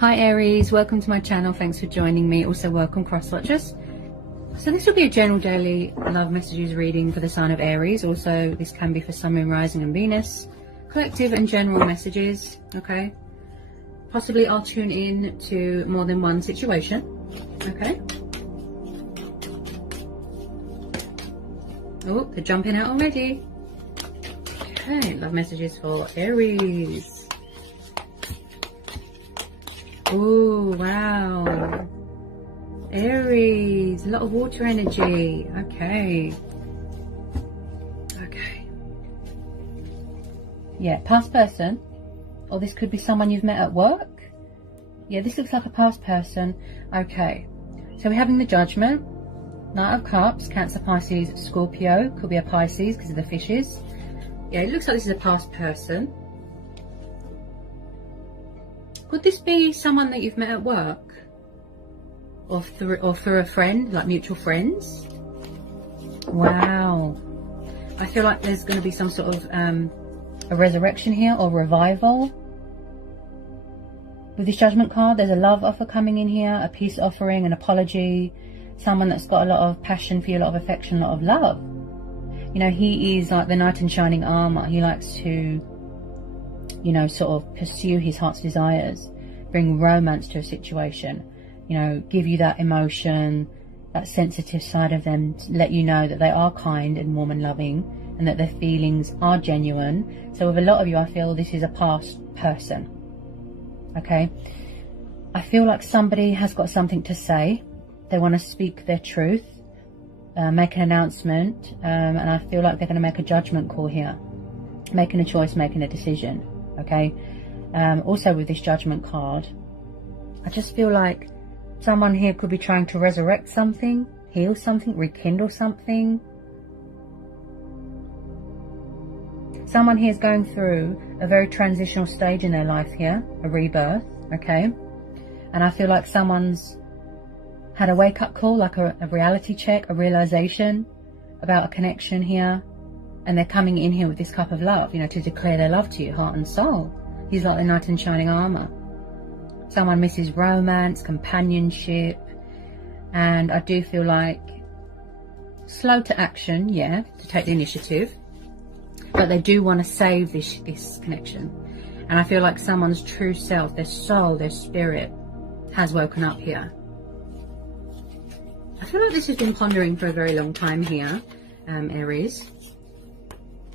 Hi Aries, welcome to my channel. Thanks for joining me. Also welcome cross watchers. So this will be a general daily love messages reading for the sign of Aries. Also this can be for Sun, Moon, Rising and Venus. Collective and general messages, okay? Possibly I'll tune in to more than one situation, okay? Oh, they're jumping out already. Okay, love messages for Aries. Oh, wow. Aries, a lot of water energy. Okay. Okay. Yeah, past person. Or this could be someone you've met at work. Yeah, this looks like a past person. Okay. So we're having the Judgment. Knight of Cups, Cancer, Pisces, Scorpio. Could be a Pisces because of the fishes. Yeah, it looks like this is a past person. Could this be someone that you've met at work? Or through a friend, like mutual friends? Wow. I feel like there's going to be some sort of a resurrection here or revival. With this Judgment card, there's a love offer coming in here, a peace offering, an apology. Someone that's got a lot of passion for you, a lot of affection, a lot of love. You know, he is like the knight in shining armor. He likes to, you know, sort of pursue his heart's desires, bring romance to a situation, you know, give you that emotion, that sensitive side of them, to let you know that they are kind and warm and loving and that their feelings are genuine. So with a lot of you, I feel this is a past person, okay? I feel like somebody has got something to say. They want to speak their truth, make an announcement, and I feel like they're going to make a judgment call here, making a choice, making a decision. Okay, also with this Judgment card, I just feel like someone here could be trying to resurrect something, heal something, rekindle something. Someone here is going through a very transitional stage in their life here, a rebirth, okay? And I feel like someone's had a wake-up call, like a reality check, a realization about a connection here. And they're coming in here with this cup of love, you know, to declare their love to you, heart and soul. He's like the knight in shining armor. Someone misses romance, companionship. And I do feel like slow to action, yeah, to take the initiative. But they do want to save this connection. And I feel like someone's true self, their soul, their spirit, has woken up here. I feel like this has been pondering for a very long time here, Aries.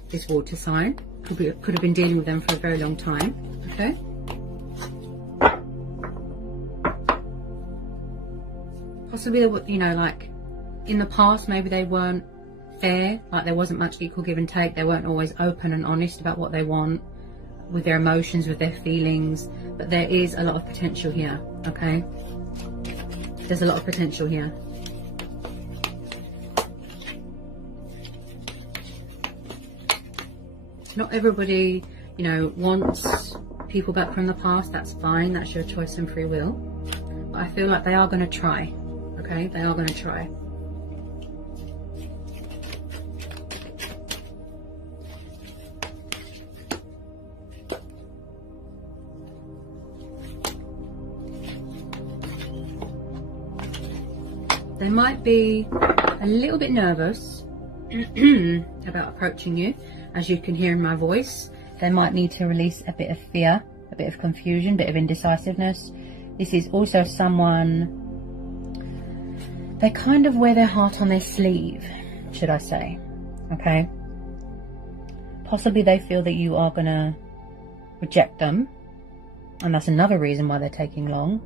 This water sign could have been dealing with them for a very long time. Okay, possibly, you know, like in the past maybe they weren't fair, like there wasn't much equal give and take. They weren't always open and honest about what they want with their emotions, with their feelings, but there is a lot of potential here. Okay, there's a lot of potential here. Not everybody, you know, wants people back from the past. That's fine. That's your choice and free will. But I feel like they are going to try. Okay? They are going to try. They might be a little bit nervous about approaching you. As you can hear in my voice, they might need to release a bit of fear, a bit of confusion, a bit of indecisiveness. This is also someone, they kind of wear their heart on their sleeve, should I say, okay? Possibly they feel that you are going to reject them, and that's another reason why they're taking long.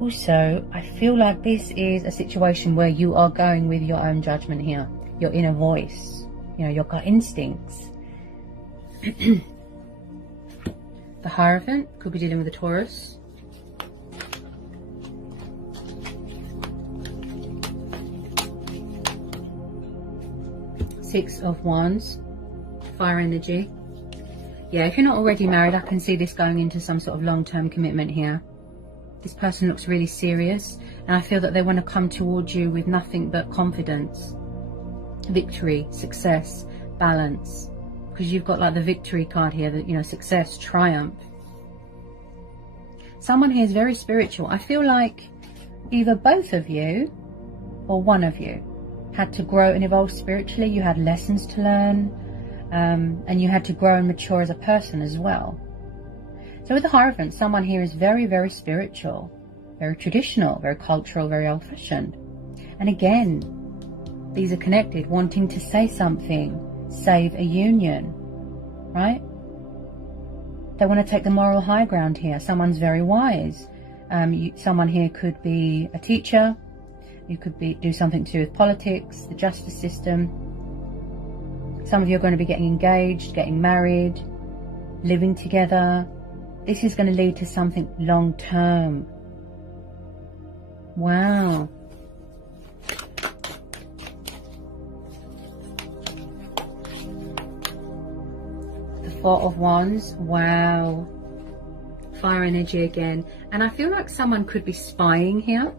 Also, I feel like this is a situation where you are going with your own judgment here, your inner voice. You know, your gut instincts. The Hierophant could be dealing with a Taurus. Six of Wands, fire energy. Yeah, if you're not already married, I can see this going into some sort of long-term commitment here. This person looks really serious, and I feel that they want to come towards you with nothing but confidence. Victory, success, balance, because you've got like the victory card here, that, you know, success, triumph. Someone here is very spiritual. I feel like either both of you or one of you had to grow and evolve spiritually. You had lessons to learn, and you had to grow and mature as a person as well. So with the Hierophant, someone here is very, very spiritual, very traditional, very cultural, very old-fashioned. And again, these are connected, wanting to say something, save a union, right? They want to take the moral high ground here. Someone's very wise. Someone here could be a teacher. You could do something to do with politics, the justice system. Some of you are going to be getting engaged, getting married, living together. This is going to lead to something long-term. Wow. The Four of Wands. Wow. Fire energy again. And I feel like someone could be spying here,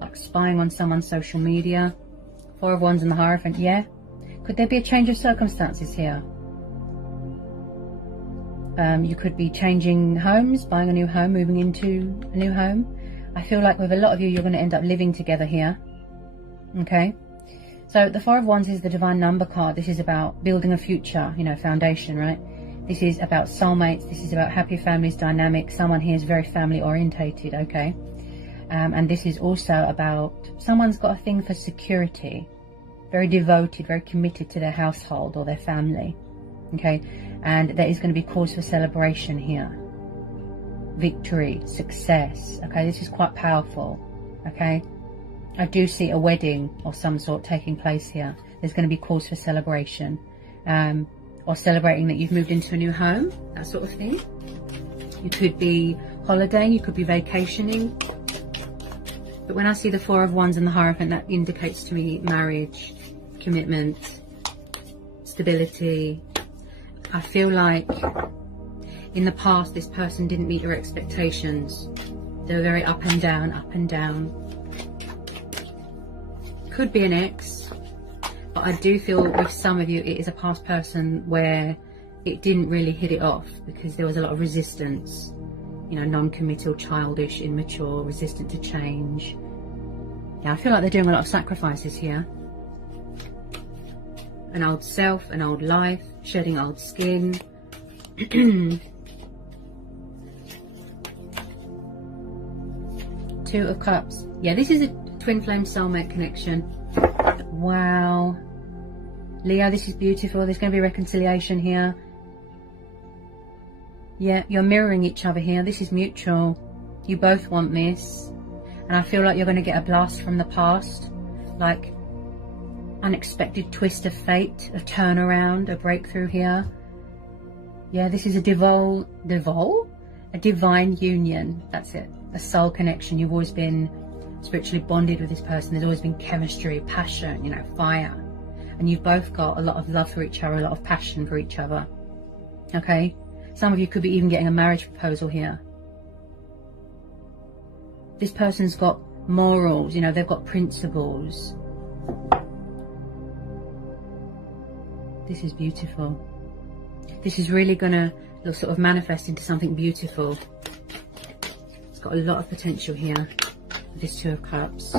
like spying on someone's social media. Four of Wands and the Hierophant. Yeah. Could there be a change of circumstances here? You could be changing homes, buying a new home, moving into a new home. I feel like with a lot of you, you're going to end up living together here. Okay. So the Four of Wands is the divine number card. This is about building a future, you know, foundation, right? This is about soulmates. This is about happy families, dynamic. Someone here is very family orientated, okay? And this is also about someone's got a thing for security. Very devoted, very committed to their household or their family, okay? And there is going to be cause for celebration here. Victory, success, okay? This is quite powerful, okay? I do see a wedding of some sort taking place here. There's going to be cause for celebration. Or celebrating that you've moved into a new home, that sort of thing. You could be holidaying, you could be vacationing. But when I see the Four of Wands and the Hierophant, that indicates to me marriage, commitment, stability. I feel like in the past this person didn't meet your expectations. They were very up and down, up and down. Could be an ex. But I do feel with some of you it is a past person where it didn't really hit it off because there was a lot of resistance, you know, non-committal, childish, immature, resistant to change. Yeah, I feel like they're doing a lot of sacrifices here. An old self, an old life, shedding old skin. Two of Cups. Yeah, this is a twin flame soulmate connection. Wow. Leo, this is beautiful. There's going to be reconciliation here. Yeah, you're mirroring each other here. This is mutual. You both want this. And I feel like you're going to get a blast from the past. Like unexpected twist of fate, a turnaround, a breakthrough here. Yeah, this is a divine union. That's it. A soul connection. You've always been spiritually bonded with this person. There's always been chemistry, passion, you know, fire. And you've both got a lot of love for each other, a lot of passion for each other. Okay? Some of you could be even getting a marriage proposal here. This person's got morals, you know, they've got principles. This is beautiful. This is really going to sort of manifest into something beautiful. It's got a lot of potential here. This Two of Cups.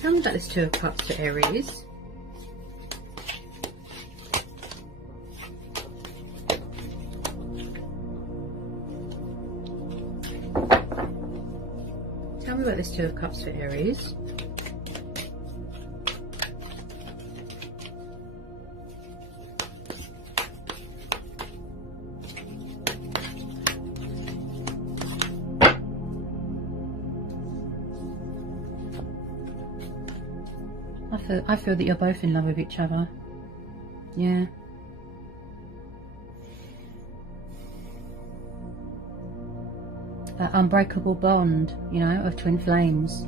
Tell me about this Two of Cups for Aries. Tell me about this Two of Cups for Aries. I feel that you're both in love with each other. Yeah. That unbreakable bond, you know, of twin flames.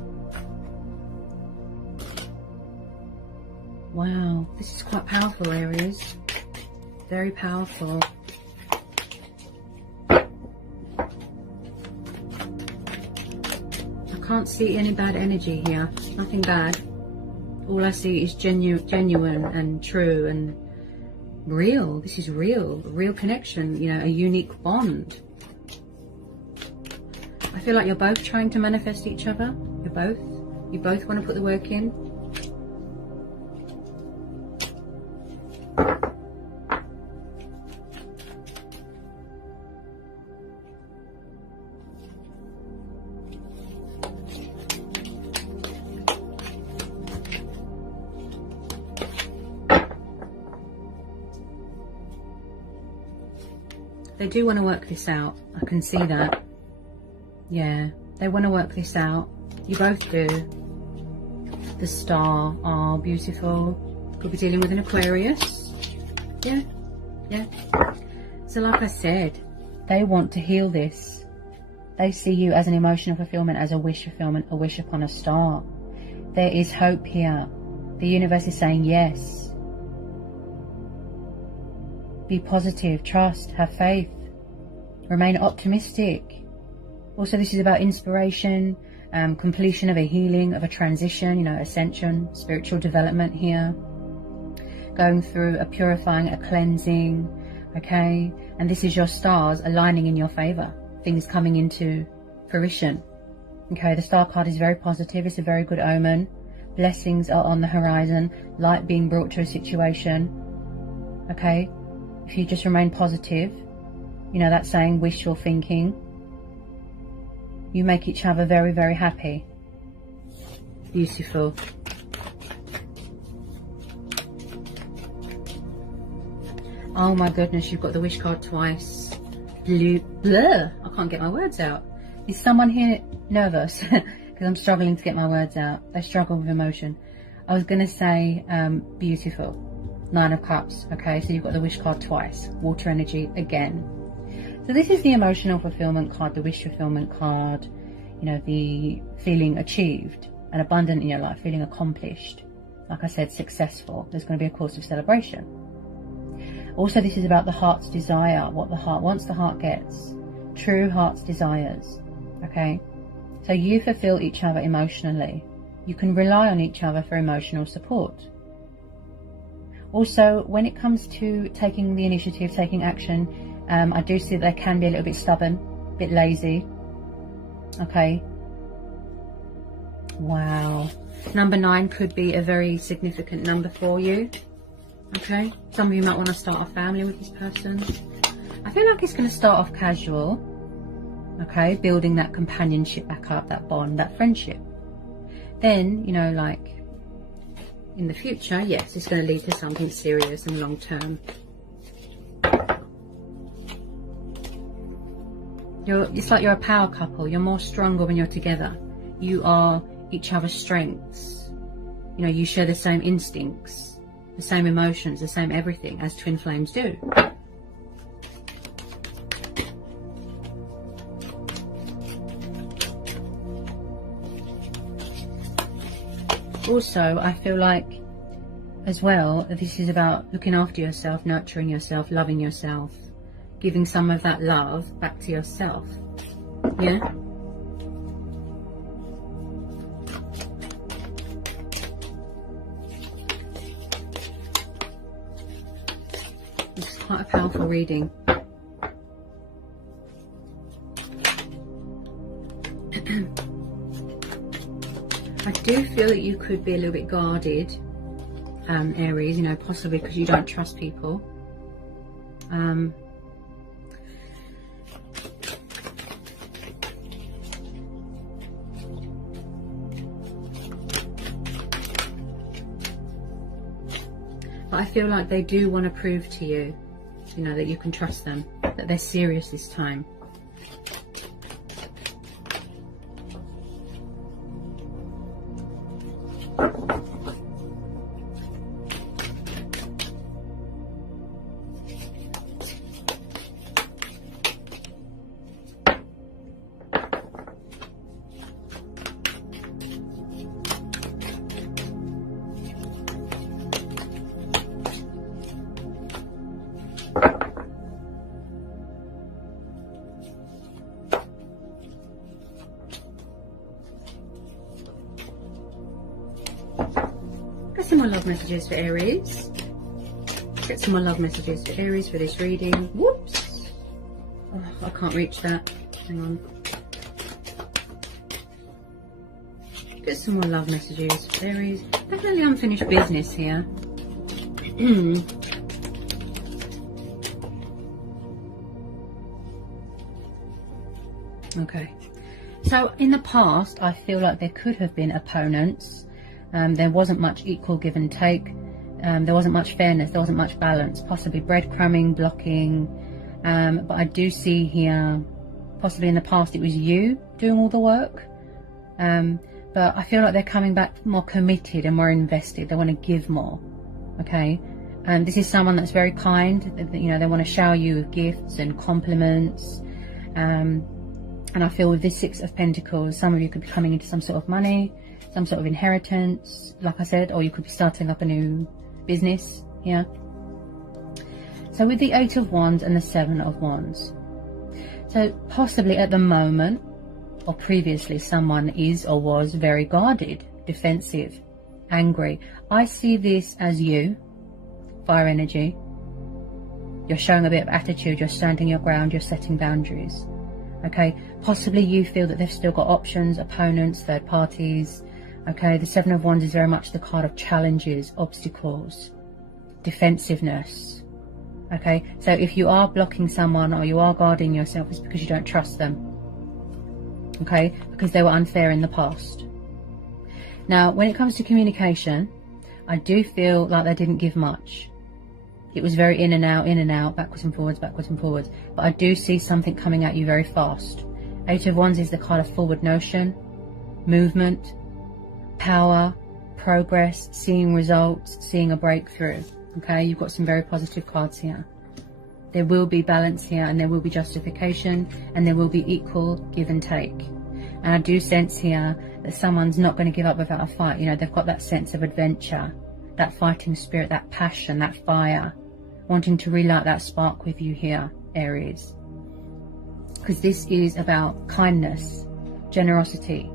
Wow, this is quite powerful, Aries. Very powerful. I can't see any bad energy here. Nothing bad. All I see is genuine and true and real. This is real. A real connection, you know, a unique bond. I feel like you're both trying to manifest each other. You both want to put the work in. They do want to work this out. I can see that. Yeah, they want to work this out. You both do. The Star. Oh, beautiful. Could be dealing with an Aquarius. Yeah, yeah. So like I said, they want to heal this. They see you as an emotional fulfillment, as a wish fulfillment, a wish upon a star. There is hope here. The universe is saying yes. Be positive, trust, have faith, remain optimistic. Also, this is about inspiration, completion of a healing, of a transition, you know, ascension, spiritual development here. Going through a purifying, a cleansing, okay? And this is your stars aligning in your favor, things coming into fruition. Okay, the Star card is very positive. It's a very good omen. Blessings are on the horizon, light being brought to a situation. Okay, if you just remain positive, you know, that's saying wishful thinking. You make each other very, very happy. Beautiful. Oh my goodness, you've got the wish card twice. Blur. I can't get my words out. Is someone here nervous? Because I'm struggling to get my words out. They struggle with emotion. I was going to say beautiful. 9 of Cups. Okay, so you've got the wish card twice. Water energy again. So this is the emotional fulfillment card, the wish fulfillment card. You know, the feeling achieved and abundant in your life, feeling accomplished. Like I said, successful. There's going to be a course of celebration. Also, this is about the heart's desire. What the heart wants, the heart gets. True heart's desires. Okay? So you fulfill each other emotionally. You can rely on each other for emotional support. Also, when it comes to taking the initiative, taking action, I do see that they can be a little bit stubborn, a bit lazy. Okay. Wow. Number 9 could be a very significant number for you. Okay. Some of you might want to start a family with this person. I feel like it's going to start off casual. Okay. Building that companionship back up, that bond, that friendship. Then, you know, like in the future, yes, it's going to lead to something serious and long term. It's like you're a power couple. You're more stronger when you're together. You are each other's strengths. You know, you share the same instincts, the same emotions, the same everything as twin flames do. Also, I feel like as well, this is about looking after yourself, nurturing yourself, loving yourself. Giving some of that love back to yourself. Yeah? This is quite a powerful reading. I do feel that you could be a little bit guarded, Aries, you know, possibly because you don't trust people. But I feel like they do want to prove to you, you know, that you can trust them, that they're serious this time. love messages for Aries. Get some more love messages for Aries for this reading. Whoops! Oh, I can't reach that. Hang on. Get some more love messages for Aries. Definitely unfinished business here. Okay. So in the past, I feel like there could have been opponents. There wasn't much equal give and take. There wasn't much fairness. There wasn't much balance. Possibly breadcrumbing, blocking. But I do see here, possibly in the past, it was you doing all the work. But I feel like they're coming back more committed and more invested. They want to give more. Okay. This is someone that's very kind. You know, they want to shower you with gifts and compliments. And I feel with this Six of Pentacles, some of you could be coming into some sort of money, some sort of inheritance, like I said, or you could be starting up a new business here. So with the Eight of Wands and the Seven of Wands, so possibly at the moment or previously someone is or was very guarded, defensive, angry. I see this as you, fire energy. You're showing a bit of attitude, you're standing your ground, you're setting boundaries. Okay, possibly you feel that they've still got options, opponents, third parties. Okay, the Seven of Wands is very much the card of challenges, obstacles, defensiveness. Okay, so if you are blocking someone or you are guarding yourself, it's because you don't trust them. Okay, because they were unfair in the past. Now, when it comes to communication, I do feel like they didn't give much. It was very in and out, backwards and forwards, backwards and forwards. But I do see something coming at you very fast. Eight of Wands is the card of forward motion, movement, power, progress, seeing results, seeing a breakthrough. Okay, you've got some very positive cards here. There will be balance here, and there will be justification, and there will be equal give and take. And I do sense here that someone's not going to give up without a fight. You know, they've got that sense of adventure, that fighting spirit, that passion, that fire, wanting to relight that spark with you here, Aries. Because this is about kindness, generosity,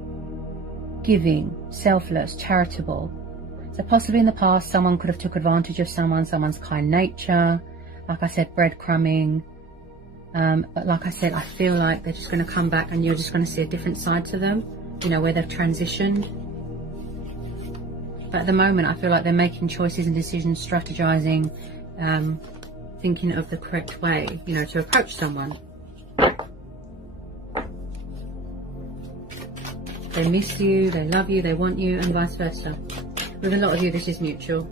giving, selfless, charitable. So possibly in the past, someone could have took advantage of someone's kind nature. Like I said, breadcrumbing. But like I said, I feel like they're just going to come back and you're just going to see a different side to them, you know, where they've transitioned. But at the moment, I feel like they're making choices and decisions, strategizing, thinking of the correct way, you know, to approach someone. They miss you, they love you, they want you, and vice versa. With a lot of you, this is mutual.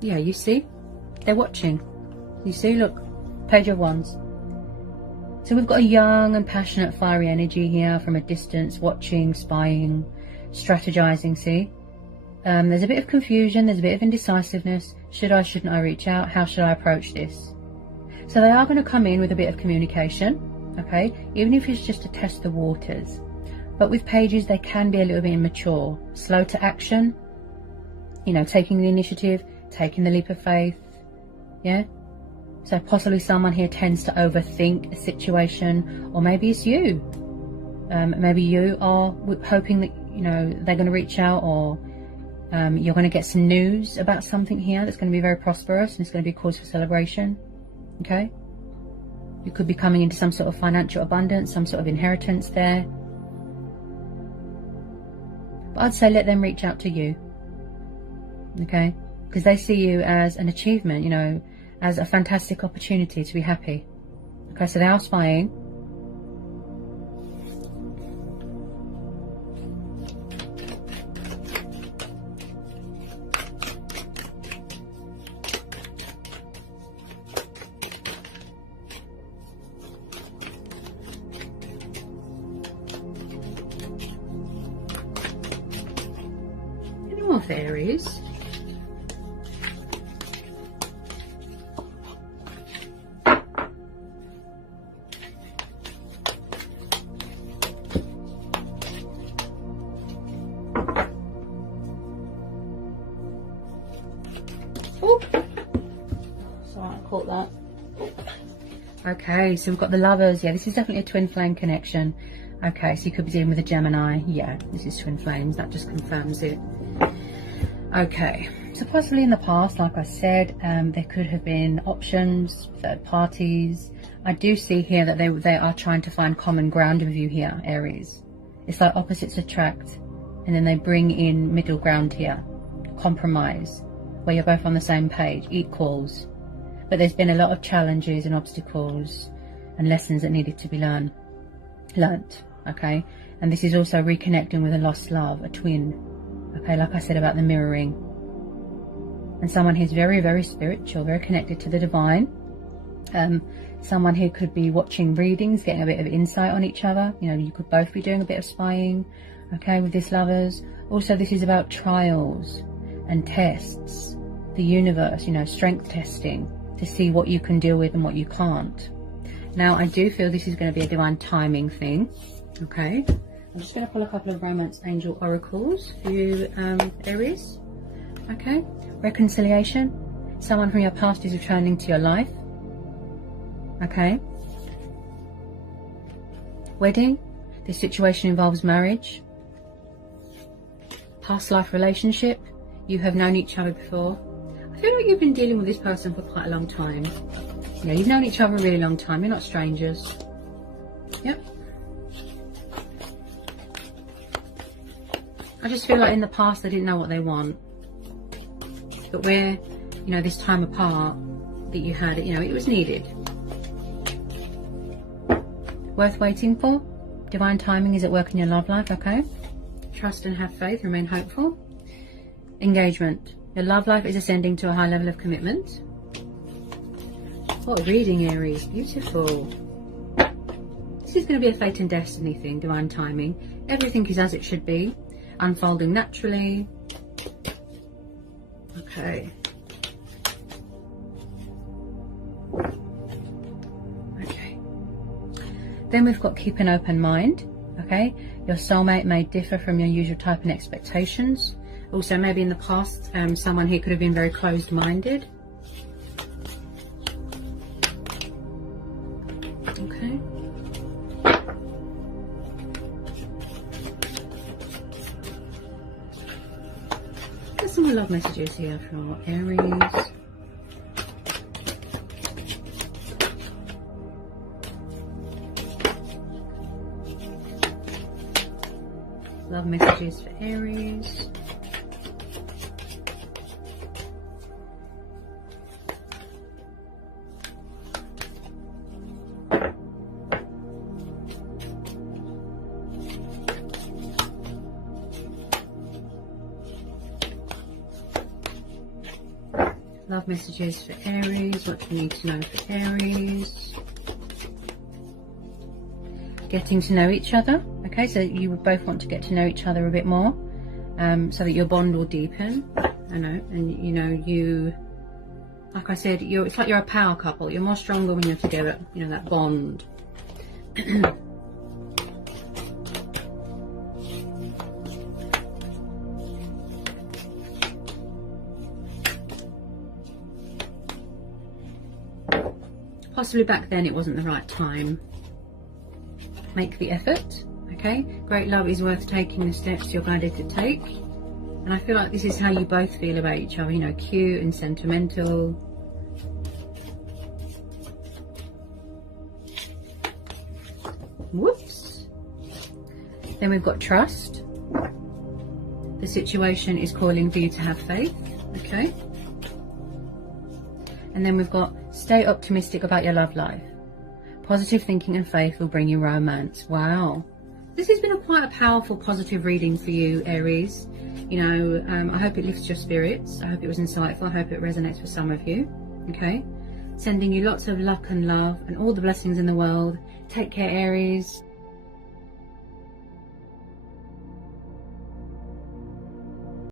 Yeah, you see? They're watching. You see, look, Page of Wands. So we've got a young and passionate fiery energy here from a distance, watching, spying, strategizing, see? There's a bit of confusion, there's a bit of indecisiveness. Should I, shouldn't I reach out? How should I approach this? So they are going to come in with a bit of communication, okay? Even if it's just to test the waters. But with pages, they can be a little bit immature, slow to action, you know, taking the initiative, taking the leap of faith, yeah? So possibly someone here tends to overthink a situation, or maybe it's you. Maybe you are hoping that, you know, they're going to reach out, or you're going to get some news about something here that's going to be very prosperous and it's going to be cause for celebration, okay? You could be coming into some sort of financial abundance, some sort of inheritance there. But I'd say let them reach out to you, okay? Because they see you as an achievement, you know, as a fantastic opportunity to be happy. Okay, so they are spying. Any more for Aries? Okay, so we've got the lovers. Yeah, this is definitely a twin flame connection. Okay, so you could be dealing with a Gemini. Yeah, this is twin flames. That just confirms it. Okay, so possibly in the past, like I said, there could have been options, third parties. I do see here that they are trying to find common ground with you here, Aries. It's like opposites attract, and then they bring in middle ground here, compromise, where you're both on the same page, equals. But there's been a lot of challenges and obstacles and lessons that needed to be learned. Okay, and this is also reconnecting with a lost love, a twin. Okay, like I said about the mirroring, and someone who's very, very spiritual, very connected to the divine. Someone who could be watching readings, getting a bit of insight on each other. You know, you could both be doing a bit of spying, okay, with this lovers. Also, this is about trials and tests, the universe, you know, strength testing to see what you can deal with and what you can't. Now, I do feel this is going to be a divine timing thing, okay. I'm just going to pull a couple of romance angel oracles for you, Aries. Okay, reconciliation. Someone from your past is returning to your life. Okay. Wedding. This situation involves marriage. Past life relationship. You have known each other before. I feel like you've been dealing with this person for quite a long time. Yeah, you've known each other a really long time. You're not strangers. Yep. I just feel like in the past they didn't know what they want. But where, you know, this time apart that you had, you know, it was needed. Worth waiting for. Divine timing is at work in your love life, okay? Trust and have faith, remain hopeful. Engagement. Your love life is ascending to a high level of commitment. What a reading, Aries. Beautiful. This is going to be a fate and destiny thing, divine timing. Everything is as it should be. Unfolding naturally. Okay. Okay. Then we've got keep an open mind. Okay. Your soulmate may differ from your usual type and expectations. Also, maybe in the past, someone here could have been very closed-minded. Okay. There's some love messages here for Aries. Love messages for Aries. Love messages for Aries. What do you need to know for Aries? Getting to know each other. Okay, so you would both want to get to know each other a bit more, so that your bond will deepen. I know, and you know, you, like I said, it's like you're a power couple. You're more stronger when you're together. You know, that bond. Possibly back then it wasn't the right time. Make the effort, okay? Great love is worth taking the steps you're guided to take. And I feel like this is how you both feel about each other, you know, cute and sentimental. Whoops. Then we've got trust. The situation is calling for you to have faith, okay? And then we've got stay optimistic about your love life. Positive thinking and faith will bring you romance. Wow. This has been quite a powerful, positive reading for you, Aries. You know, I hope it lifts your spirits. I hope it was insightful. I hope it resonates with some of you. Okay. Sending you lots of luck and love and all the blessings in the world. Take care, Aries.